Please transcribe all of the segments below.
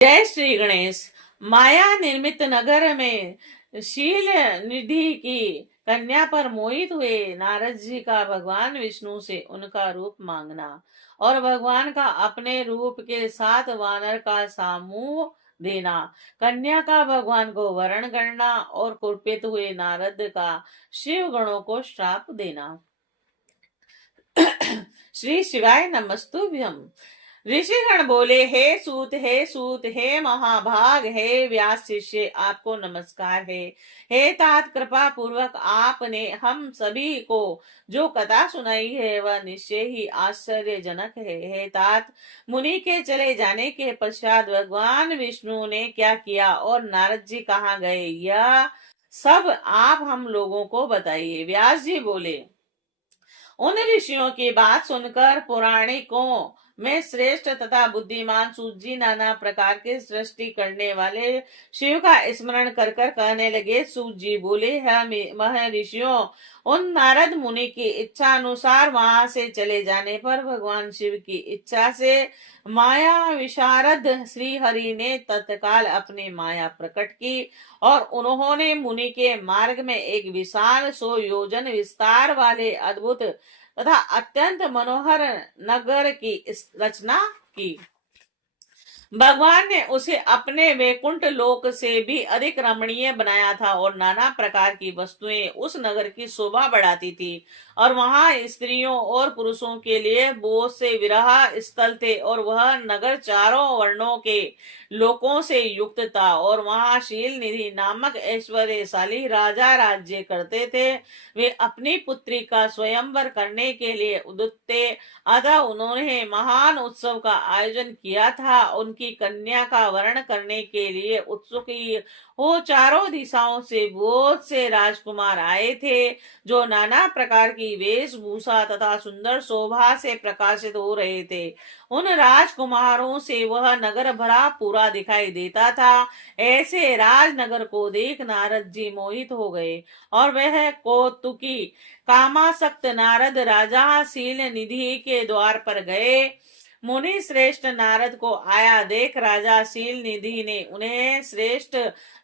जय श्री गणेश। माया निर्मित नगर में शील निधि की कन्या पर मोहित हुए नारद जी का भगवान विष्णु से उनका रूप मांगना और भगवान का अपने रूप के साथ वानर का समूह देना, कन्या का भगवान को वरण करना और कुपित हुए नारद का शिव गणों को श्राप देना। श्री शिवाय नमस्तुभ्यम। ऋषिगण बोले, हे सूत, हे महाभाग, हे व्यास शिष्य, आपको नमस्कार है। हे तात, कृपा पूर्वक आपने हम सभी को जो कथा सुनाई है वह निश्चय ही आश्चर्यजनक है। हे तात, मुनि के चले जाने के पश्चात भगवान विष्णु ने क्या किया और नारद जी कहाँ गए, यह सब आप हम लोगों को बताइए। व्यास जी बोले, उन ऋषियों की बात सुनकर पुराणिकों में श्रेष्ठ तथा बुद्धिमान सूत जी नाना प्रकार के सृष्टि करने वाले शिव का स्मरण कर कर कहने लगे। सूत जी बोले, महर्षियों, उन नारद मुनि की इच्छा अनुसार वहां से चले जाने पर भगवान शिव की इच्छा से माया विशारद श्री हरि ने तत्काल अपनी माया प्रकट की और उन्होंने मुनि के मार्ग में एक विशाल 100 योजन विस्तार वाले अद्भुत तथा अत्यंत मनोहर नगर की रचना की। भगवान ने उसे अपने वैकुंठ लोक से भी अधिक रमणीय बनाया था और नाना प्रकार की वस्तुएं उस नगर की शोभा बढ़ाती थी और वहां स्त्रियों और पुरुषों के लिए बहुत से विरह स्थल थे और वह नगर चारों वर्णों के लोकों से युक्त था और वहां शील निधि नामक ऐश्वर्यशाली राजा राज्य करते थे। वे अपनी पुत्री का स्वयंवर करने के लिए उद्युक्त थे, अतः उन्होंने महान उत्सव का आयोजन किया था। उनकी कन्या का वरण करने के लिए उत्सुक हो चारों दिशाओं से बहुत से राजकुमार आए थे, जो नाना प्रकार की वेशभूषा तथा सुंदर शोभा से प्रकाशित हो रहे थे। उन राजकुमारों से वह नगर भरा पूरा दिखाई देता था। ऐसे राजनगर को देख नारद जी मोहित हो गए और वह कौतुकी कामासक्त नारद राजा शील निधि के द्वार पर गए। मुनि श्रेष्ठ नारद को आया देख राजा शील निधि ने उन्हें श्रेष्ठ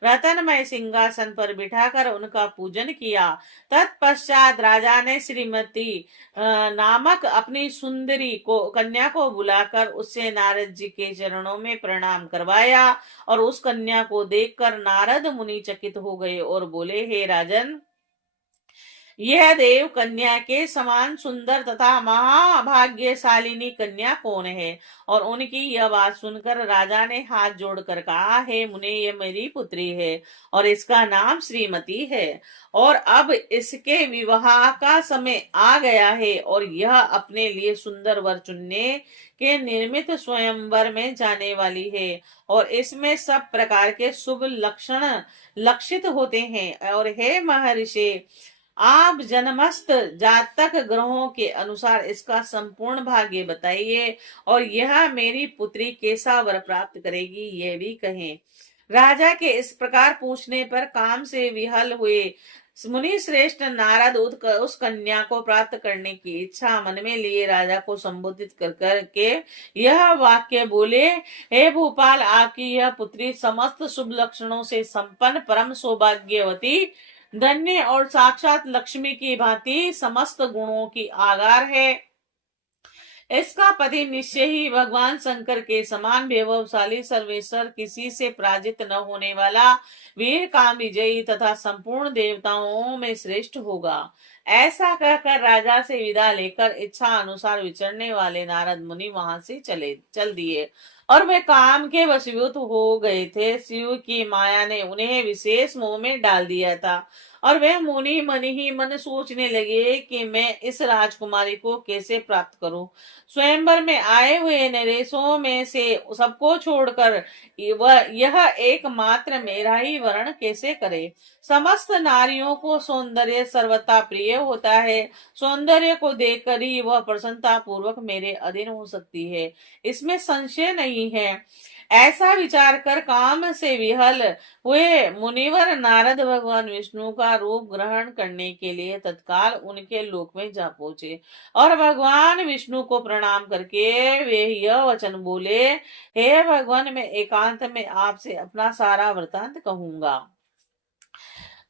रतनमय सिंहासन पर बिठाकर उनका पूजन किया। तत्पश्चात राजा ने श्रीमती नामक अपनी सुंदरी को कन्या को बुलाकर उससे नारद जी के चरणों में प्रणाम करवाया और उस कन्या को देखकर नारद मुनि चकित हो गए और बोले, हे राजन, यह देव कन्या के समान सुंदर तथा महाभाग्यशालिनी कन्या कौन है। और उनकी यह बात सुनकर राजा ने हाथ जोड़कर कहा, हे मुने, यह मेरी पुत्री है और इसका नाम श्रीमती है और अब इसके विवाह का समय आ गया है और यह अपने लिए सुंदर वर चुनने के निर्मित स्वयंवर में जाने वाली है और इसमें सब प्रकार के शुभ लक्षण लक्षित होते हैं। और हे महर्षि, आप जन्मस्थ जातक ग्रहों के अनुसार इसका संपूर्ण भाग्य बताइए और यह मेरी पुत्री कैसा वर प्राप्त करेगी, यह भी कहें। राजा के इस प्रकार पूछने पर काम से विहल हुए मुनि श्रेष्ठ नारद उस कन्या को प्राप्त करने की इच्छा मन में लिए राजा को संबोधित कर करके यह वाक्य बोले, हे भूपाल, आपकी यह पुत्री समस्त शुभ लक्षणों से संपन्न परम सौभाग्यवती, धन्य और साक्षात लक्ष्मी की भांति समस्त गुणों की आगार है। इसका पति निश्चय ही भगवान शंकर के समान वैभवशाली, सर्वेश्वर, किसी से पराजित न होने वाला, वीर काम विजयी तथा संपूर्ण देवताओं में श्रेष्ठ होगा। ऐसा कहकर राजा से विदा लेकर इच्छा अनुसार विचरने वाले नारद मुनि वहां से चल दिए और वे काम के वशीभूत हो गए थे। शिव की माया ने उन्हें विशेष मोह में डाल दिया था और वे मुनि मन ही मन सोचने लगे कि मैं इस राजकुमारी को कैसे प्राप्त करूं। स्वयंवर में आए हुए नरेशों में से सबको छोड़कर वह यह एकमात्र मेरा ही वर्ण कैसे करे। समस्त नारियों को सौंदर्य सर्वथा प्रिय होता है। सौंदर्य को देखकर ही वह प्रसन्नता पूर्वक मेरे अधीन हो सकती है, इसमें संशय नहीं है। ऐसा विचार कर काम से विहल हुए मुनिवर नारद भगवान विष्णु का रूप ग्रहण करने के लिए तत्काल उनके लोक में जा पहुंचे और भगवान विष्णु को प्रणाम करके वे यह वचन बोले, हे भगवान, मैं एकांत में आपसे अपना सारा वृतांत कहूंगा।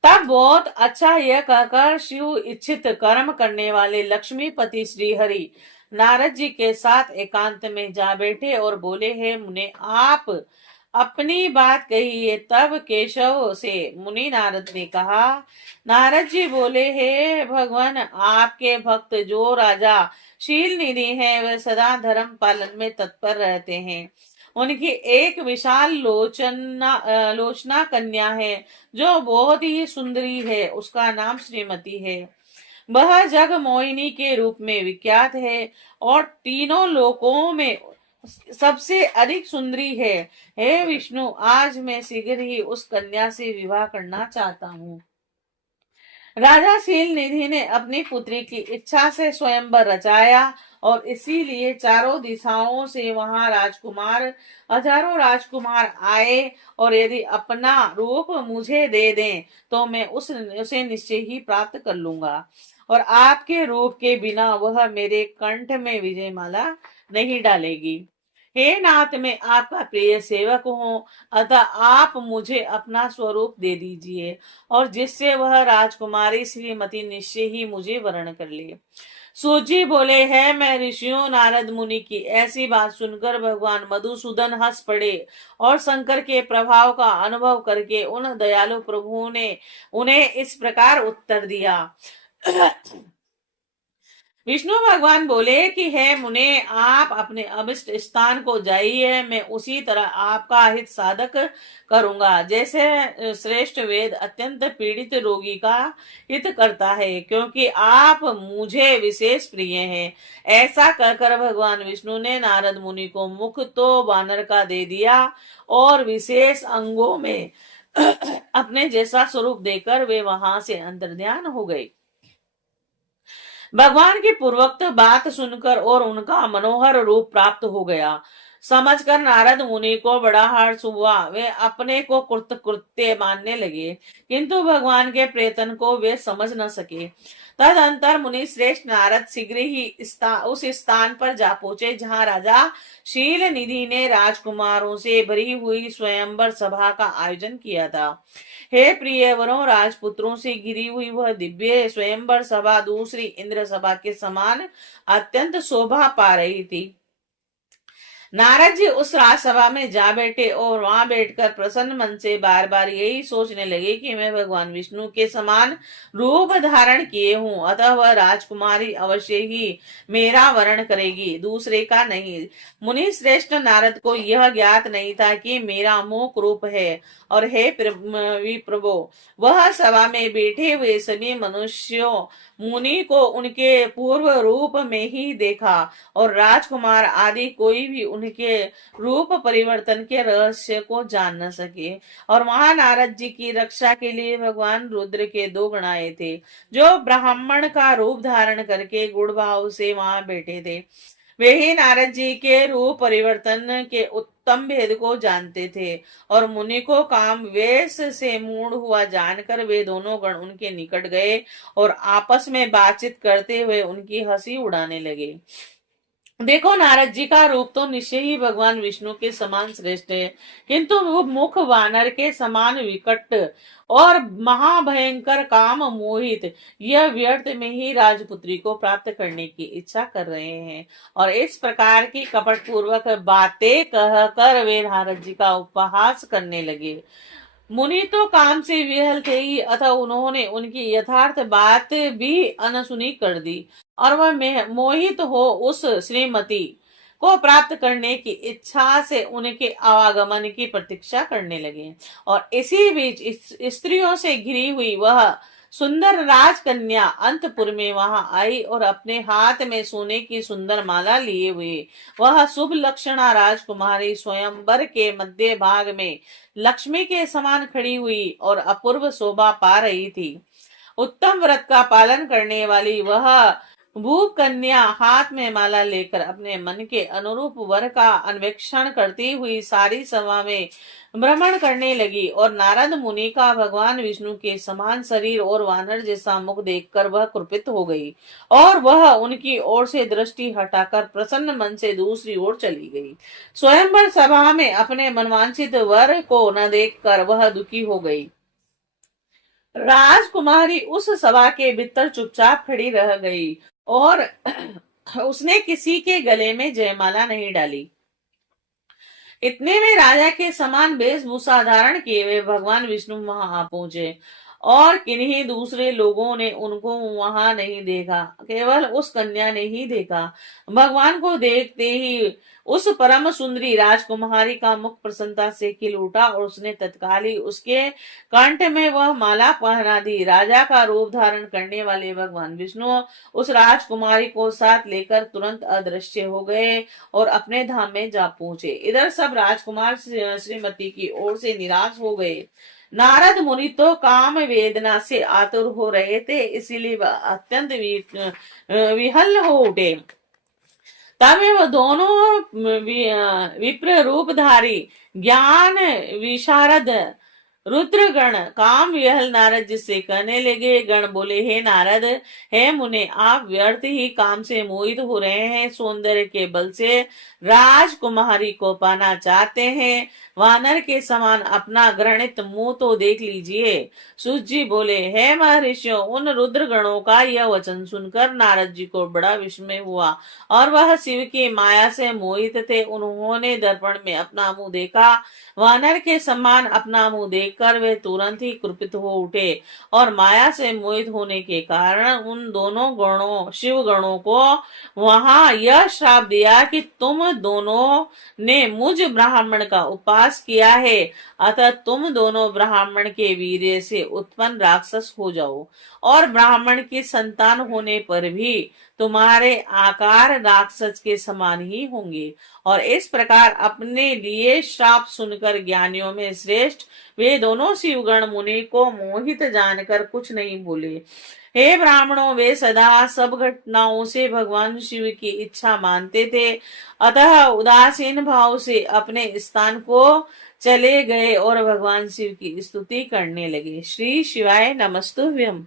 तब बहुत अच्छा यह कहकर शिव इच्छित कर्म करने वाले लक्ष्मीपति श्रीहरि नारद जी के साथ एकांत में जा बैठे और बोले, हे मुने, आप अपनी बात कहिए। तब केशव से मुनि नारद ने कहा। नारद जी बोले, हे भगवान, आपके भक्त जो राजा शील निधि है वह सदा धर्म पालन में तत्पर रहते हैं। उनकी एक विशाल लोचना कन्या है जो बहुत ही सुंदरी है। उसका नाम श्रीमती है। वह जग मोहिनी के रूप में विख्यात है और तीनों लोकों में सबसे अधिक सुंदरी है। हे विष्णु, आज मैं शीघ्र ही उस कन्या से विवाह करना चाहता हूँ। राजा शील निधि ने अपनी पुत्री की इच्छा से स्वयंवर रचाया और इसीलिए चारों दिशाओं से वहां हजारों राजकुमार आए और यदि अपना रूप मुझे दे दें तो मैं उसे निश्चय ही प्राप्त कर लूंगा और आपके रूप के बिना वह मेरे कंठ में विजय माला नहीं डालेगी। हे नाथ, मैं आपका प्रिय सेवक हूँ, अतः आप मुझे अपना स्वरूप दे दीजिए और जिससे वह राजकुमारी श्रीमती निश्चय ही मुझे वर्ण कर ले। सूजी बोले, है मैं ऋषियों नारद मुनि की ऐसी बात सुनकर भगवान मधुसूदन हंस पड़े और शंकर के प्रभाव का अनुभव करके उन दयालु प्रभुओं ने उन्हें इस प्रकार उत्तर दिया। विष्णु भगवान बोले कि हे मुने, आप अपने अभिष्ट स्थान को जाइए, मैं उसी तरह आपका हित साधक करूंगा जैसे श्रेष्ठ वेद अत्यंत पीड़ित रोगी का हित करता है, क्योंकि आप मुझे विशेष प्रिय हैं। ऐसा कहकर भगवान विष्णु ने नारद मुनि को मुख तो वानर का दे दिया और विशेष अंगों में अपने जैसा स्वरूप देकर वे वहां से अंतर्ध्यान हो गए। भगवान की पूर्वोक्त बात सुनकर और उनका मनोहर रूप प्राप्त हो गया समझकर नारद मुनि को बड़ा हर्ष हुआ। वे अपने को कृत्य मानने लगे, किंतु भगवान के प्रयत्न को वे समझ न सके। तदंतर मुनि श्रेष्ठ नारद शीघ्र ही उस स्थान पर जा पहुंचे जहां राजा शील निधि ने राजकुमारों से भरी हुई स्वयंवर सभा का आयोजन किया था। हे प्रियवरों, राजपुत्रों से घिरी हुई वह दिव्य स्वयंवर सभा दूसरी इंद्र सभा के समान अत्यंत शोभा पा रही थी। नारद जी उस राजसभा में जा बैठे और वहां बैठकर प्रसन्न मन से बार बार यही सोचने लगे कि मैं भगवान विष्णु के समान रूप धारण किए हूँ, अतः वह राजकुमारी अवश्य ही मेरा वर्ण करेगी, दूसरे का नहीं। मुनि श्रेष्ठ नारद को यह ज्ञात नहीं था कि मेरा मोक रूप है। और हे विप्रभो, वह सभा में बैठे हुए सभी मनुष्यों मुनि को उनके पूर्व रूप में ही देखा और राजकुमार आदि कोई भी उनके रूप परिवर्तन के रहस्य को जान न सके। और वहां नारद जी की रक्षा के लिए भगवान रुद्र के दो गण आए थे, जो ब्राह्मण का रूप धारण करके गुण भाव से वहां बैठे थे। वे ही नारद जी के रूप परिवर्तन के उत्तम भेद को जानते थे और मुनि को काम वेश से मूढ़ हुआ जानकर वे दोनों गण उनके निकट गए और आपस में बातचीत करते हुए उनकी हंसी उड़ाने लगे। देखो, नारद जी का रूप तो निश्चय ही भगवान विष्णु के समान श्रेष्ठ है, किंतु वो मुख वानर के समान विकट और महाभयंकर काम मोहित यह व्यर्थ में ही राजपुत्री को प्राप्त करने की इच्छा कर रहे हैं। और इस प्रकार की कपट पूर्वक बातें कहकर वे नारद जी का उपहास करने लगे। मुनि तो काम से विहल थे ही, अतः उन्होंने उनकी यथार्थ बात भी अनसुनी कर दी और वह मोहित हो उस श्रीमती को प्राप्त करने की इच्छा से उनके आवागमन की प्रतीक्षा करने लगे। और इसी बीच स्त्रियों से घिरी हुई वह सुंदर राजकन्या अंतपुर में वहां आई और अपने हाथ में सोने की सुंदर माला लिए हुए वह शुभ लक्षणा राजकुमारी स्वयंवर के मध्य भाग में लक्ष्मी के समान खड़ी हुई और अपूर्व शोभा पा रही थी। उत्तम व्रत का पालन करने वाली वह भूप कन्या हाथ में माला लेकर अपने मन के अनुरूप वर का अन्वेषण करती हुई सारी सभा में भ्रमण करने लगी, और नारद मुनि का भगवान विष्णु के समान शरीर और वानर जैसा मुख देखकर वह कुपित हो गई, और वह उनकी ओर से दृष्टि हटाकर प्रसन्न मन से दूसरी ओर चली गई। स्वयंवर सभा में अपने मनवांछित वर को न देखकर वह दुखी हो गई। राजकुमारी उस सभा के भीतर चुपचाप खड़ी रह गई, और उसने किसी के गले में जयमाला नहीं डाली। इतने में राजा के समान वेशभूषा धारण किए हुए भगवान विष्णु वहां आ पहुंचे, और किन्हीं दूसरे लोगों ने उनको वहां नहीं देखा, केवल उस कन्या ने ही देखा। भगवान को देखते ही उस परम सुंदरी राजकुमारी का मुख प्रसन्नता से खिल उठा, और उसने तत्काल ही उसके कंठ में वह माला पहना दी। राजा का रूप धारण करने वाले भगवान विष्णु उस राजकुमारी को साथ लेकर तुरंत अदृश्य हो गए और अपने धाम में जा पहुंचे। इधर सब राजकुमार श्रीमती की ओर से निराश हो गए। नारद मुनि तो काम वेदना से आतुर हो रहे थे, इसीलिए वह अत्यंत विहल हो उठे। तब वह दोनों विप्र रूपधारी ज्ञान विशारद रुद्रगण काम विहल नारद जी से कहने लगे। गण बोले, हे नारद, हे मुने, आप व्यर्थ ही काम से मोहित हो रहे हैं, सौंदर्य के बल से राजकुमारी को पाना चाहते हैं। वानर के समान अपना घृणित मुंह तो देख लीजिए। सूत जी बोले, हे महर्षियों, उन रुद्र गणों का यह वचन सुनकर नारद जी को बड़ा विस्मय हुआ, और वह शिव की माया से मोहित थे। उन्होंने दर्पण में अपना मुंह देखा। वानर के समान अपना मुंह देखकर वे तुरंत ही कुपित हो उठे, और माया से मोहित होने के कारण उन दोनों गणों शिव गणों को वहां यह श्राप दिया कि तुम दोनों ने मुझ ब्राह्मण का उपवास किया है, अतः तुम दोनों ब्राह्मण के वीर्य से उत्पन्न राक्षस हो जाओ, और ब्राह्मण की संतान होने पर भी तुम्हारे आकार राक्षस के समान ही होंगे। और इस प्रकार अपने लिए श्राप सुनकर ज्ञानियों में श्रेष्ठ वे दोनों शिवगण मुनि को मोहित जानकर कुछ नहीं बोले। हे ब्राह्मणों, वे सदा सब घटनाओं से भगवान शिव की इच्छा मानते थे, अतः उदासीन भाव से अपने स्थान को चले गए और भगवान शिव की स्तुति करने लगे। श्री शिवाय नमस्तुभ्यम।